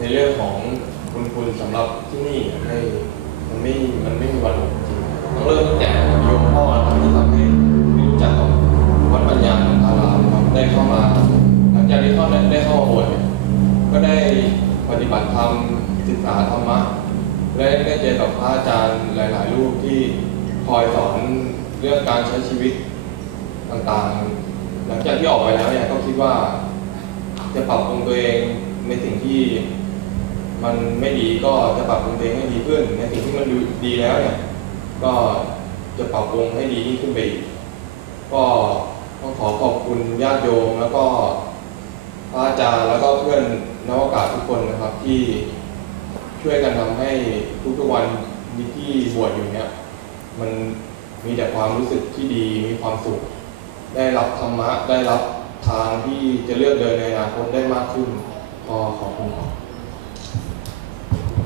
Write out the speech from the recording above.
ในเรื่องของคุณคุณสำหรับที่นี่เนี่ยมันไม่มันไม่มีวันหมดจริงต้องเริ่มตั้งแต่โยมพ่อนะครับที่ทำให้รู้จักกับวัดปัญญาอารามครับได้เข้ามา หลังจากที่เขาได้เข้ามาบวชก็ได้ปฏิบัติธรรมศึกษาธรรมะและได้เจอกับพระอาจารย์หลาย ๆ รูปที่คอยสอนเรื่องการใช้ชีวิตต่าง ๆ หลังจากที่ออกไปแล้วเนี่ยก็คิดว่าจะปรับปรุงตัวเองในสิ่งที่ มันไม่ดีก็จะปรับปรุงตัวเองให้ดีขึ้น ในสิ่งที่มันดีแล้วเนี่ย ก็จะปรับปรุงให้ดียิ่งขึ้นไปอีกก็ต้องขอขอบคุณญาติโยมแล้วก็พระอาจารย์แล้วก็เพื่อนนักโอกาสทุกคนนะครับที่ช่วยกันทำให้ทุกๆวันที่บวชอยู่เนี่ย มันมีแต่ความรู้สึกที่ดีมีความสุข ได้รับธรรมะได้รับทางที่จะเลือกเดินในอนาคตได้มากขึ้นขอขอ